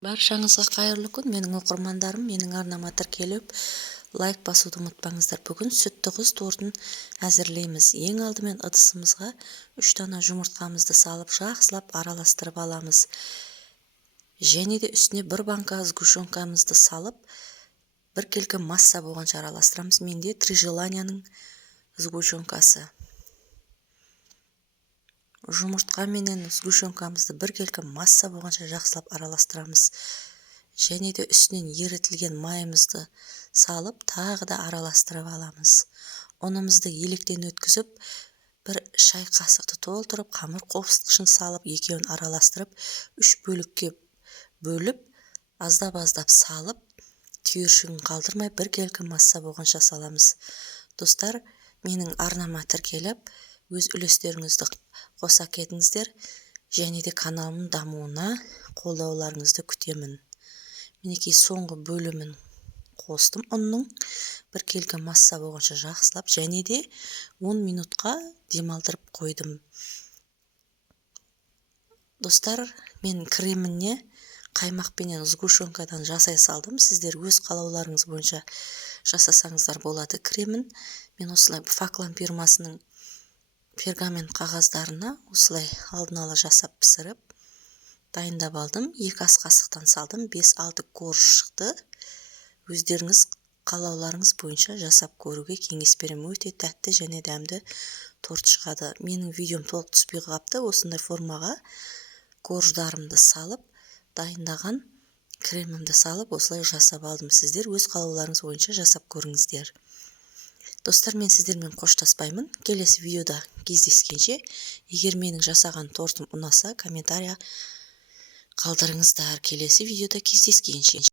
Баршаңызға қайырлы күн. Менің оқырмандарым, менің арнама тіркеліп, лайк басуды ұмытпаңыздар. Бүгін сүтті құс тортын әзірлейміз. Ең алдымен ыдысымызға 3 дана жұмыртқамызды салып, жақсылап араластырып аламыз. Және де үстіне 1 банка сгущенкамызды салып, 1 келкі масса болғанша араластырамыз. Менде 3 желанияның сгущенкасы. Жұмыртқа менен сгущенкамызды 1 келкі масса болғанша жақсылап араластырамыз. Және де үстінен ерітілген майымызды салып, тағы да араластырып аламыз. Ұнымызды електен өткізіп, 1 шай қасықты толтырып, қамыр қопсытқышын салып, екеуін араластырып, 3 бөлікке бөліп, аздап-аздап салып, түйіршігін қалдырмай 1 келкі масса болғанша саламыз. Достар, менің арнама тіркеліп, өз үлестеріңізді қоса кетіңіздер, және де каналымның дамуына қолдауларыңызды күтемін. Мінекей соңғы бөлімін қостым ұнның, 1 келкі масса болғанша жақсылап, және де 10 минутқа демалдырып қойдым. Достар, мен креміне қаймақпенен сгущенкадан жасай салдым. Сіздер өз қалауларыңыз бойынша жасасаңыздар болады кремін. Мен осылай Факлан фирмасының пергамент қағаздарына осылай алдын ала жасап пісіріп дайындап алдым. 2 ас қасықтан салдым, 5-6 корж шықты. Өздеріңіз қалауларыңыз бойынша жасап көруге кеңес беремін. Өте тәтті және дәмді торт шығады. Менің видеом толық түспей қалыпты. Осындай формаға корждарымды салып, дайындаған кремімді салып, осылай жасап алдым. Сіздер өз қалауларыңыз бойынша жасап көріңіздер. Достар, мен сіздермен қоштаспаймын. Келесі видеода кездескенше, егер менің жасаған тортым ұнаса, комментария қалдырыңыздар. Келесі видеода кездескенше.